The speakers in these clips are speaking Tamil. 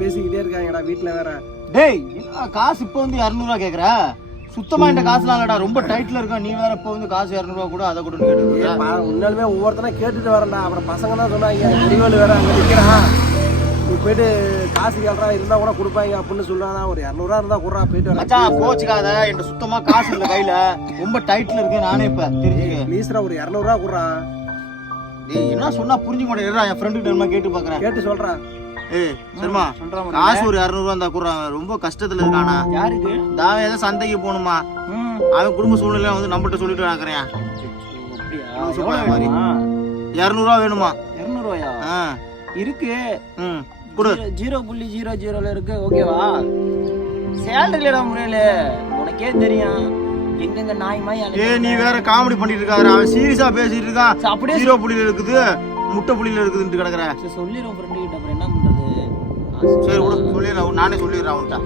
பேசிக்கிட்டே இருக்காங்கடா வீட்டுல வேற. டேய் காசு இப்ப வந்து 200 ரூபா கேக்குற? சுத்தமா இந்த காசுலாம் இல்லடா, ரொம்ப டைட்ல இருக்கா. நீ வேற இப்ப வந்து காசு 200 ரூபா கூட அதை கூட கேட்டு உன்னாலுமே ஒவ்வொருத்தனா கேட்டுட்டு வரேன்டா. அப்புறம் பசங்க தான் சொன்னாங்க முடிவேல் வேற அங்க நிக்கிறான், நீ போயிட்டு காசு கேள்றா இருந்தா கூட கொடுப்பாங்க அப்படின்னு சொல்றானா. ஒரு 200 ரூபா இருந்தா கூட போயிட்டு மச்சான் கோச்சுக்காத, என்கிட்ட சுத்தமா காசு இல்ல கையில, ரொம்ப டைட்ல இருக்கு. நானே இப்ப தெரிஞ்சுக்க ப்ளீஸ்ரா ஒரு 200 ரூபா கொடுறா. டேய் என்ன சொன்னா புரிஞ்சுக்க மாட்டேன். என் ஃப்ரெண்டு கிட்ட கேட்டு பாக்குறேன். கேட்டு சொல்றேன். ஏய் சரிமா, காசு ஒரு 200 ரூபா இருந்தா கூட ரொம்ப கஷ்டத்துல இருக்கானா. யாருக்கு? தாவே ஏதோ சந்தைக்கு போகணுமா, அவன் குடும்ப சூழ்நிலை வந்து நம்மகிட்ட சொல்லிட்டு ஆக்குறேன். 200 ரூபா வேணுமா? 200 ரூபாயா? இருக்கு. கொடு. 0.00 இருக்கு. ஓகேவா? சேலரிலடா முறையில உனக்கே தெரியும் எங்கெங்க நாய் மாய். நீ வேற காமெடி பண்ணிட்டு இருக்காரு. அவன் சீரியஸா பேசிட்டு இருக்கான். அப்படியே 0 புள்ளியில இருக்குது, முட்டை புள்ளியில இருக்குதுன்னு கிடக்குற. சொல்லிடுவோம் ஃப்ரெண்டு கிட்ட, அப்புறம் என்ன பண்றது? சரி விடு, சொல்லிடுறேன், நானே சொல்லிடுறேன் அவன்கிட்ட.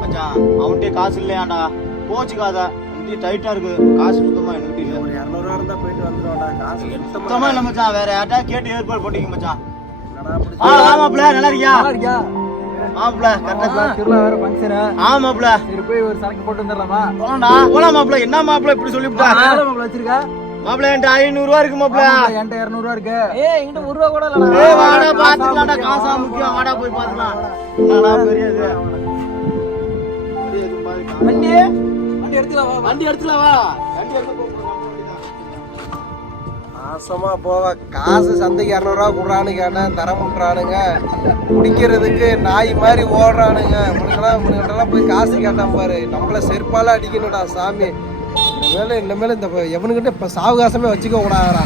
மச்சான் அவன்கிட்ட காசு இல்லையாண்டா, போச்சுக்காத. டைட்டா இருக்கு, காசு சுத்தமா என்கிட்ட இல்ல. ஒரு 200 ரூபா இருந்தா போயிட்டு வந்துருவாடா. காசு சுத்தமா இல்ல மச்சான். வேற யார்ட்டா கேட்டு ஏற்பாடு பண்ணிக்க மச்சான். ஆமாப்ல, நல்லா இருக்கியா? மாப்ள கரெக்டா திருவிழா வேற ஃபங்க்ஷன். ஆமாப்ல, சரி போய் ஒரு சரக்கு போட்டு வந்துடலாமா? போலாம் மாப்ள. என்ன மாப்ள இப்படி சொல்லிவிட்டா? மாப்ள வச்சிருக்கா? மாப்ள என்கிட்ட 500 ரூபா இருக்கு மாப்ள. என்கிட்ட 200 ரூபா இருக்கு. என்கிட்ட 1 ரூபா கூட இல்லடா. வாடா பாத்துக்கலாம்டா, காசா முக்கியம். வாடா போய் பாத்துக்கலாம். என்னடா பெரியது வண்டி எடுத்துலாம் வா. வண்டி எடுத்துலாம் வா. வண்டி எடுத்து போ. நாசமா போவ. காசு சந்தைக்கு 200 ரூபா கொடுறான்னு கேட்டேன், தர முட்டுறானுங்க. குடிக்கிறதுக்கு நாய் மாதிரி ஓடுறானுங்க. இவனுக்கெல்லாம் போய் காசு கேட்டான் பாரு, நம்மள செருப்பால அடிக்கணும்டா சாமி. இனிமேல் இந்த எவனுக்கிட்ட இப்ப சாவகாசமே வச்சுக்க கூடாதுடா.